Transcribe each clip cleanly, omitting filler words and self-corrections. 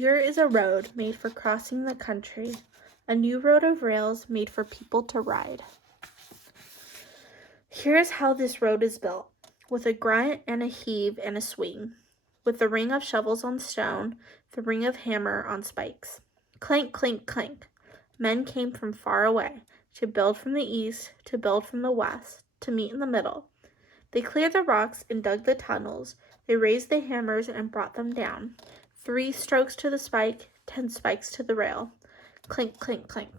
Here is a road made for crossing the country, a new road of rails made for people to ride. Here is how this road is built, with a grunt and a heave and a swing, with the ring of shovels on stone, the ring of hammer on spikes. Clank, clink, clank. Men came from far away, to build from the east, to build from the west, to meet in the middle. They cleared the rocks and dug the tunnels. They raised the hammers and brought them down. 3 strokes to the spike, 10 spikes to the rail. Clink, clink, clink.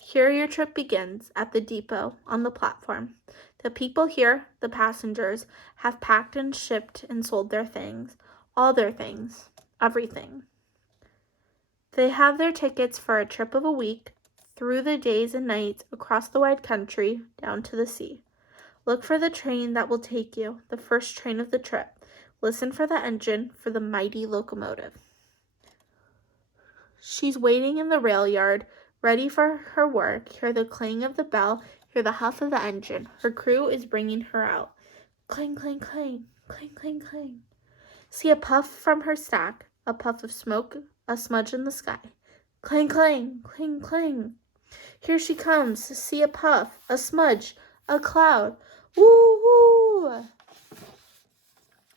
Here your trip begins, at the depot, on the platform. The people here, the passengers, have packed and shipped and sold their things, all their things, everything. They have their tickets for a trip of a week, through the days and nights, across the wide country, down to the sea. Look for the train that will take you, the first train of the trip. Listen for the engine, for the mighty locomotive. She's waiting in the rail yard, ready for her work. Hear the clang of the bell, hear the huff of the engine. Her crew is bringing her out. Clang, clang, clang, clang, clang, clang. See a puff from her stack, a puff of smoke, a smudge in the sky. Clang, clang, clang, clang. Here she comes. See a puff, a smudge, a cloud. Woo, woo.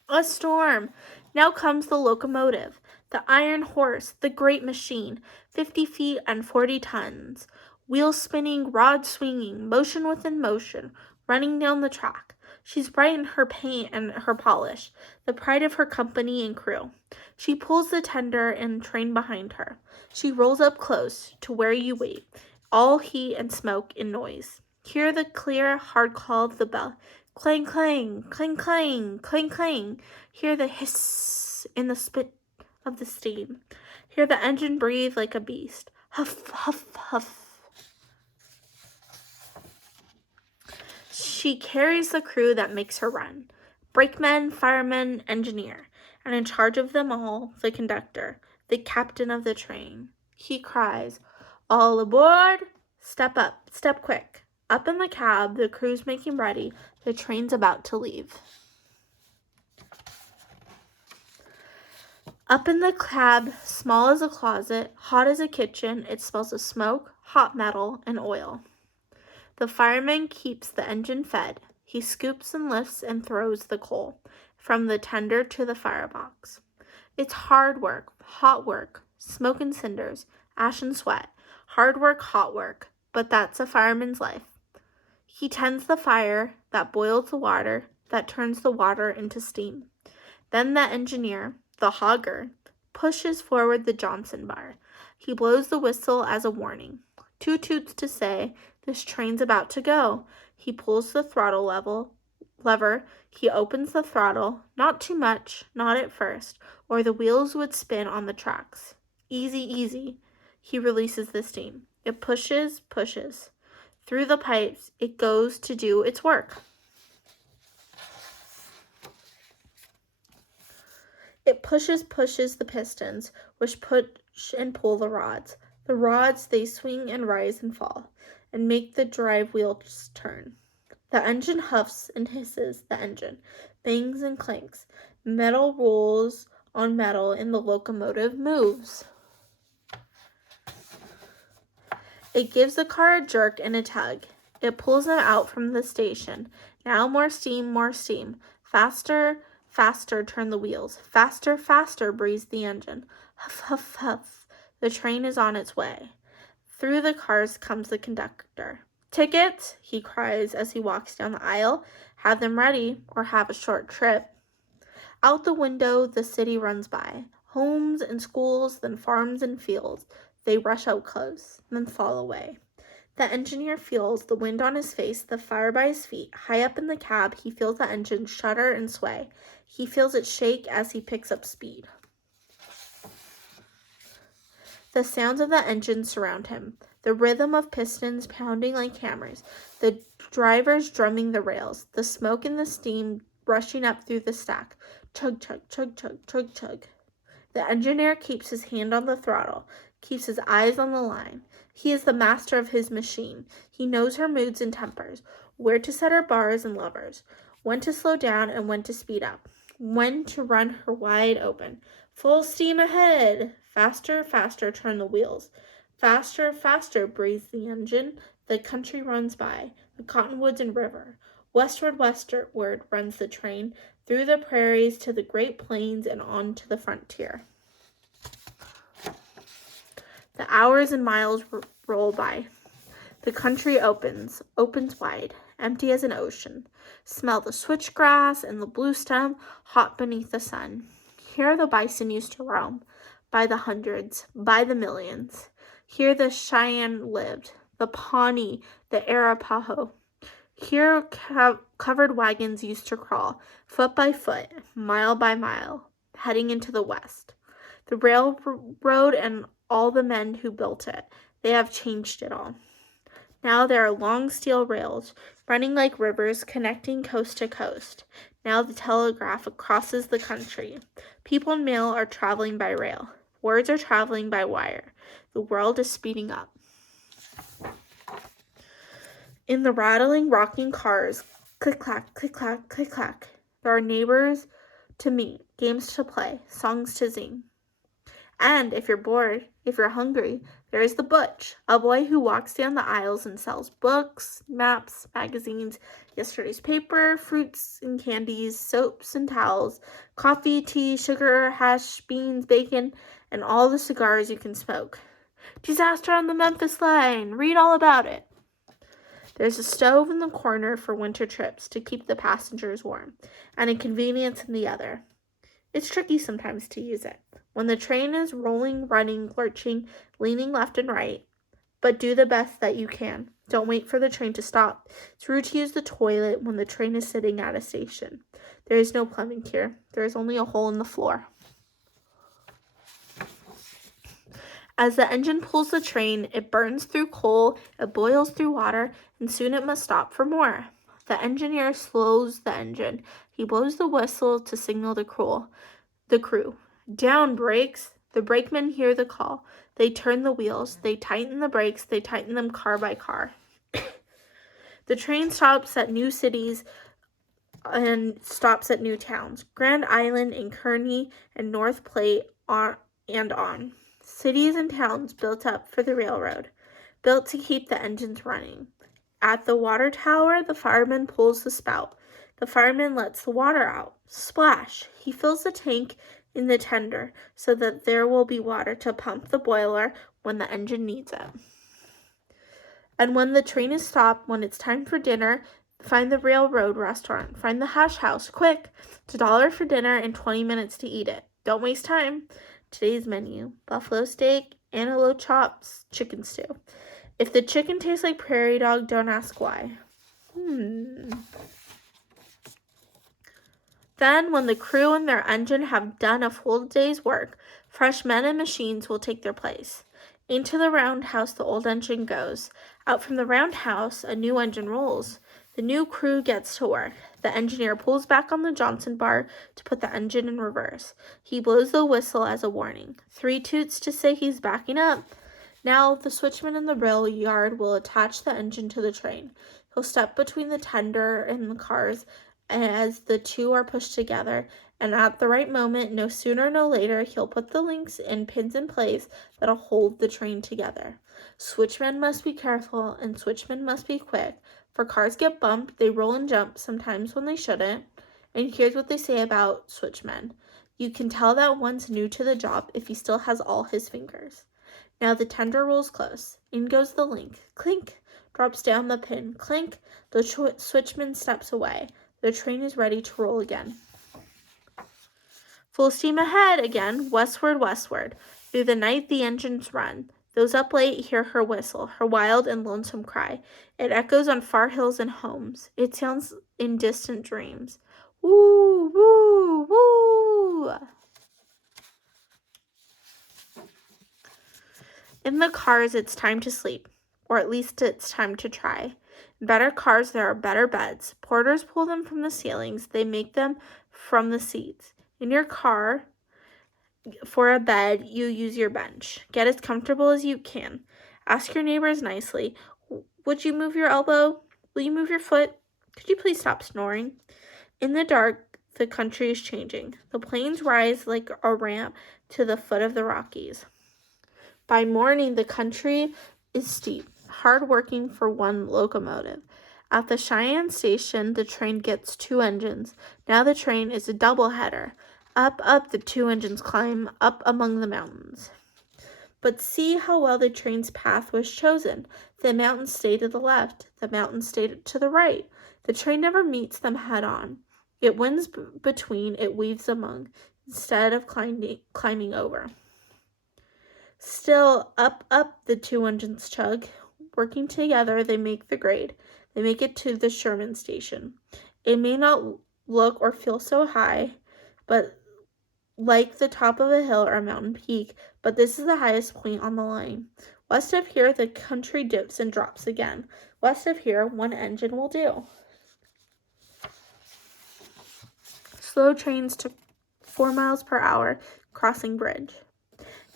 A storm. Now comes the locomotive, the iron horse, the great machine, 50 feet and 40 tons. Wheels spinning, rods swinging, motion within motion, running down the track. She's bright in her paint and her polish, the pride of her company and crew. She pulls the tender and train behind her. She rolls up close to where you wait, all heat and smoke and noise. Hear the clear, hard call of the bell. Clang, clang, clang, clang, clang, clang. Hear the hiss in the spit of the steam. Hear the engine breathe like a beast. Huff, huff, huff. She carries the crew that makes her run. Brakeman, fireman, engineer. And in charge of them all, the conductor, the captain of the train. He cries, "All aboard! Step up, step quick." Up in the cab, the crew's making ready. The train's about to leave. Up in the cab, small as a closet, hot as a kitchen, it smells of smoke, hot metal, and oil. The fireman keeps the engine fed. He scoops and lifts and throws the coal from the tender to the firebox. It's hard work, hot work, smoke and cinders, ash and sweat. Hard work, hot work, but that's a fireman's life. He tends the fire, that boils the water, that turns the water into steam. Then the engineer, the hogger, pushes forward the Johnson bar. He blows the whistle as a warning. 2 toots to say, this train's about to go. He pulls the throttle lever. He opens the throttle, not too much, not at first, or the wheels would spin on the tracks. Easy, easy. He releases the steam. It pushes, pushes. Through the pipes, it goes to do its work. It pushes the pistons, which push and pull the rods. The rods, they swing and rise and fall, and make the drive wheels turn. The engine huffs and hisses, the engine bangs and clanks. Metal rolls on metal, and the locomotive moves. It gives the car a jerk and a tug. It pulls them out from the station. Now more steam, more steam. Faster, faster turn the wheels. Faster, faster breathes the engine. Huff, huff, huff. The train is on its way. Through the cars comes the conductor. "Tickets," he cries as he walks down the aisle. "Have them ready, or have a short trip." Out the window the city runs by. Homes and schools, then farms and fields. They rush out close, then fall away. The engineer feels the wind on his face, the fire by his feet. High up in the cab, he feels the engine shudder and sway. He feels it shake as he picks up speed. The sounds of the engine surround him, the rhythm of pistons pounding like hammers, the drivers drumming the rails, the smoke and the steam rushing up through the stack. Chug, chug, chug, chug, chug, chug. The engineer keeps his hand on the throttle, keeps his eyes on the line. He is the master of his machine. He knows her moods and tempers, where to set her bars and levers, when to slow down and when to speed up, when to run her wide open. Full steam ahead! Faster, faster turn the wheels. Faster, faster breathes the engine. The country runs by, the cottonwoods and river. Westward, westward runs the train, through the prairies to the great plains and on to the frontier. The hours and miles roll by. The country opens wide, empty as an ocean. Smell the switchgrass and the blue stem, hot beneath the sun. Here the bison used to roam, by the hundreds, by the millions. Here the Cheyenne lived, the Pawnee, the Arapaho. Here covered wagons used to crawl, foot by foot, mile by mile, heading into the west. The railroad and all the men who built it, they have changed it all. Now there are long steel rails running like rivers connecting coast to coast. Now the telegraph crosses the country. People and mail are traveling by rail. Words are traveling by wire. The world is speeding up. In the rattling, rocking cars, click-clack, click-clack, click-clack. There are neighbors to meet, games to play, songs to sing. And if you're bored, if you're hungry, there is the butch, a boy who walks down the aisles and sells books, maps, magazines, yesterday's paper, fruits and candies, soaps and towels, coffee, tea, sugar, hash, beans, bacon, and all the cigars you can smoke. Disaster on the Memphis line! Read all about it. There's a stove in the corner for winter trips to keep the passengers warm, and a convenience in the other. It's tricky sometimes to use it. When the train is rolling, running, lurching, leaning left and right, but do the best that you can. Don't wait for the train to stop. It's rude to use the toilet when the train is sitting at a station. There is no plumbing here. There is only a hole in the floor. As the engine pulls the train, it burns through coal, it boils through water, and soon it must stop for more. The engineer slows the engine. He blows the whistle to signal the crew. Down, brakes! The brakemen hear the call. They turn the wheels. They tighten the brakes. They tighten them car by car. The train stops at new cities and stops at new towns. Grand Island and Kearney and North Platte on. Cities and towns built up for the railroad, built to keep the engines running. At the water tower, the fireman pulls the spout. The fireman lets the water out. Splash! He fills the tank in the tender so that there will be water to pump the boiler when the engine needs it. And when the train is stopped, when it's time for dinner, find the railroad restaurant. Find the hash house. Quick! It's $1 for dinner and 20 minutes to eat it. Don't waste time. Today's menu: buffalo steak, antelope chops, chicken stew. If the chicken tastes like prairie dog, don't ask why. Then, when the crew and their engine have done a full day's work, fresh men and machines will take their place. Into the roundhouse the old engine goes. Out from the roundhouse, a new engine rolls. The new crew gets to work. The engineer pulls back on the Johnson bar to put the engine in reverse. He blows the whistle as a warning. 3 toots to say he's backing up. Now the switchman in the rail yard will attach the engine to the train. He'll step between the tender and the cars as the two are pushed together, and at the right moment, no sooner no later, he'll put the links and pins in place that'll hold the train together. Switchmen must be careful, and switchmen must be quick, for cars get bumped, they roll and jump sometimes when they shouldn't. And here's what they say about switchmen. You can tell that one's new to the job if he still has all his fingers. Now the tender rolls close. In goes the link. Clink! Drops down the pin. Clink! The switchman steps away. The train is ready to roll again. Full steam ahead again, westward, westward. Through the night the engines run. Those up late hear her whistle, her wild and lonesome cry. It echoes on far hills and homes. It sounds in distant dreams. Woo, woo, woo! In the cars, it's time to sleep, or at least it's time to try. In better cars, there are better beds. Porters pull them from the ceilings. They make them from the seats. In your car, for a bed, you use your bench. Get as comfortable as you can. Ask your neighbors nicely. Would you move your elbow? Will you move your foot? Could you please stop snoring? In the dark, the country is changing. The plains rise like a ramp to the foot of the Rockies. By morning, the country is steep, hard working for one locomotive. At the Cheyenne station, the train gets 2 engines. Now the train is a double-header. Up, up, the 2 engines climb, up among the mountains. But see how well the train's path was chosen. The mountains stay to the left. The mountains stay to the right. The train never meets them head-on. It wins between, it weaves among, instead of climbing over. Still, up, up, the 2 engines chug. Working together, they make the grade. They make it to the Sherman station. It may not look or feel so high, but like the top of a hill or a mountain peak, but this is the highest point on the line. West of here, the country dips and drops again. West of here, 1 engine will do. Slow trains to 4 miles per hour, crossing bridge.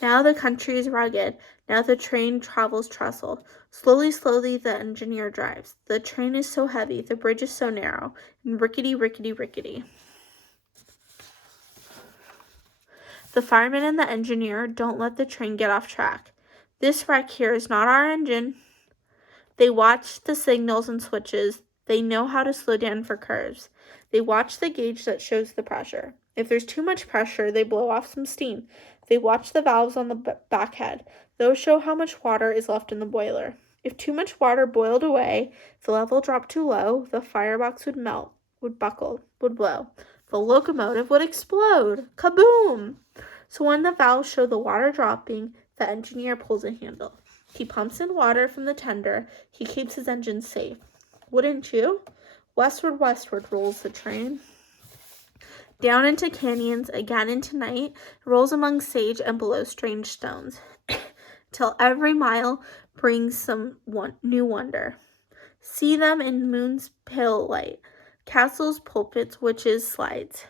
Now the country is rugged. Now the train travels trestle. Slowly, slowly the engineer drives. The train is so heavy, the bridge is so narrow, and rickety, rickety, rickety. The fireman and the engineer don't let the train get off track. This wreck here is not our engine. They watch the signals and switches. They know how to slow down for curves. They watch the gauge that shows the pressure. If there's too much pressure, they blow off some steam. They watch the valves on the back head. Those show how much water is left in the boiler. If too much water boiled away, the level dropped too low, the firebox would melt, would buckle, would blow. The locomotive would explode. Kaboom! So when the valves show the water dropping, the engineer pulls a handle. He pumps in water from the tender. He keeps his engine safe. Wouldn't you? Westward, westward rolls the train. Down into canyons, again into night, rolls among sage and below strange stones, till every mile brings some new wonder. See them in moon's pale light, castles, pulpits, witches, slides,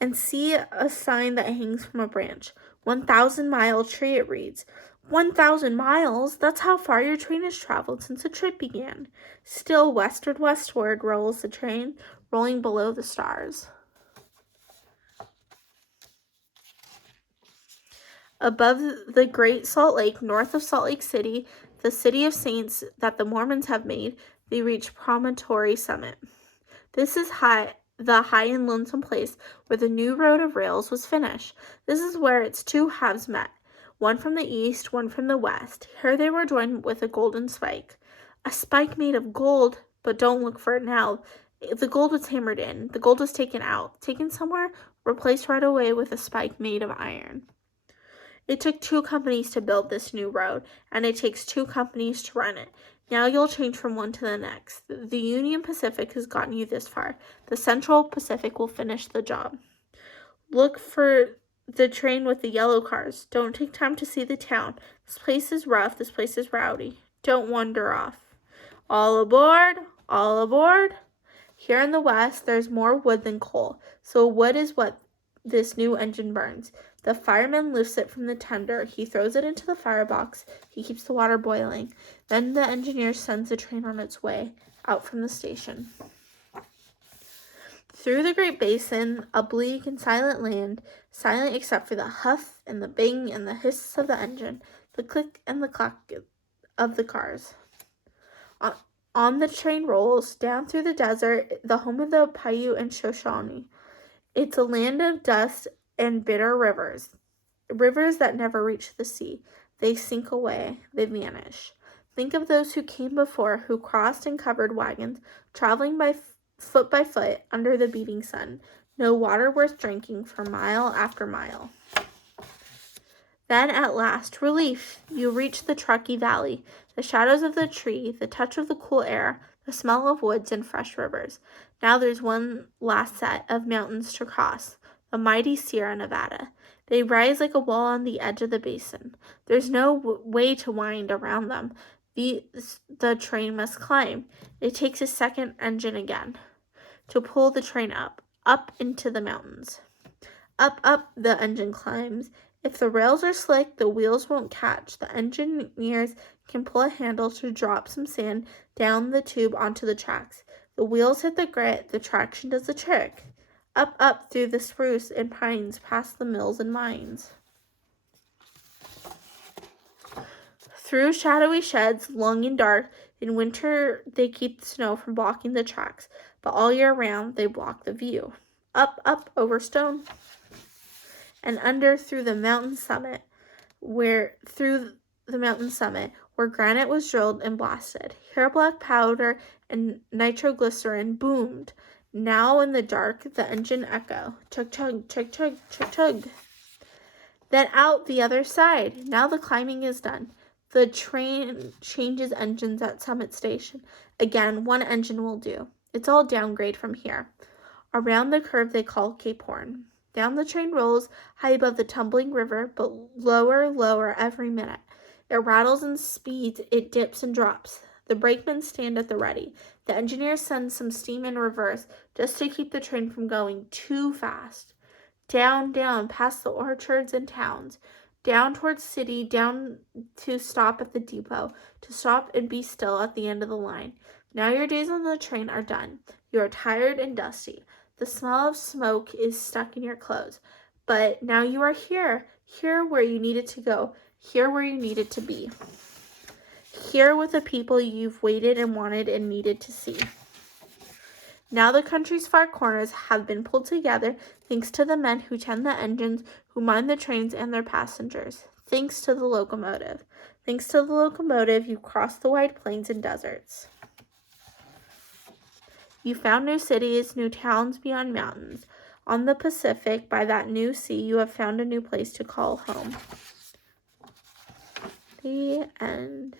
and see a sign that hangs from a branch. 1,000-mile tree, it reads. 1,000 miles? That's how far your train has traveled since the trip began. Still westward, westward rolls the train, rolling below the stars. Above the Great Salt Lake, north of Salt Lake City, the city of saints that the Mormons have made, they reach Promontory Summit. This is the high and lonesome place where the new road of rails was finished. This is where its 2 halves met, one from the east, one from the west. Here they were joined with a golden spike. A spike made of gold, but don't look for it now. The gold was hammered in. The gold was taken out, taken somewhere, replaced right away with a spike made of iron. It took 2 companies to build this new road, and it takes 2 companies to run it. Now you'll change from one to the next. The Union Pacific has gotten you this far. The Central Pacific will finish the job. Look for the train with the yellow cars. Don't take time to see the town. This place is rough. This place is rowdy. Don't wander off. All aboard! All aboard! Here in the West, there's more wood than coal. So wood is what this new engine burns. The fireman lifts it from the tender. He throws it into the firebox. He keeps the water boiling. Then the engineer sends the train on its way out from the station. Through the Great Basin, a bleak and silent land, silent except for the huff and the bang and the hiss of the engine, the click and the clack of the cars. On the train rolls, down through the desert, the home of the Paiute and Shoshone. It's a land of dust and bitter rivers that never reach the sea. They sink away, they vanish. Think of those who came before, who crossed and covered wagons, traveling by foot under the beating sun. No water worth drinking for mile after mile. Then at last, relief! You reach the Truckee Valley, the shadows of the tree, the touch of the cool air, the smell of woods and fresh rivers. Now there's one last set of mountains to cross, the mighty Sierra Nevada. They rise like a wall on the edge of the basin. There's no way to wind around them. The train must climb. It takes a second engine again to pull the train up into the mountains. Up, the engine climbs. If the rails are slick, the wheels won't catch. The engineers can pull a handle to drop some sand down the tube onto the tracks. The wheels hit the grit, the traction does the trick. Up, up through the spruce and pines, past the mills and mines. Through shadowy sheds, long and dark. In winter, they keep the snow from blocking the tracks, but all year round, they block the view. Up, up, over stone, and under through the mountain summit, where granite was drilled and blasted. Here black powder and nitroglycerin boomed. Now in the dark, the engine echo. Chug, chug, chug, chug, chug, chug. Then out the other side. Now the climbing is done. The train changes engines at Summit Station. Again, one engine will do. It's all downgrade from here. Around the curve they call Cape Horn. Down the train rolls, high above the tumbling river, but lower, lower every minute. It rattles and speeds, it dips and drops. The brakemen stand at the ready. The engineers send some steam in reverse, just to keep the train from going too fast. Down, down, past the orchards and towns. Down towards city, down to stop at the depot, to stop and be still at the end of the line. Now your days on the train are done. You are tired and dusty. The smell of smoke is stuck in your clothes. But now you are here where you needed to go, here where you needed to be. Here with the people you've waited and wanted and needed to see. Now the country's far corners have been pulled together thanks to the men who tend the engines, who mind the trains and their passengers. Thanks to the locomotive. Thanks to the locomotive, you crossed the wide plains and deserts. You found new cities, new towns beyond mountains. On the Pacific, by that new sea, you have found a new place to call home. The end.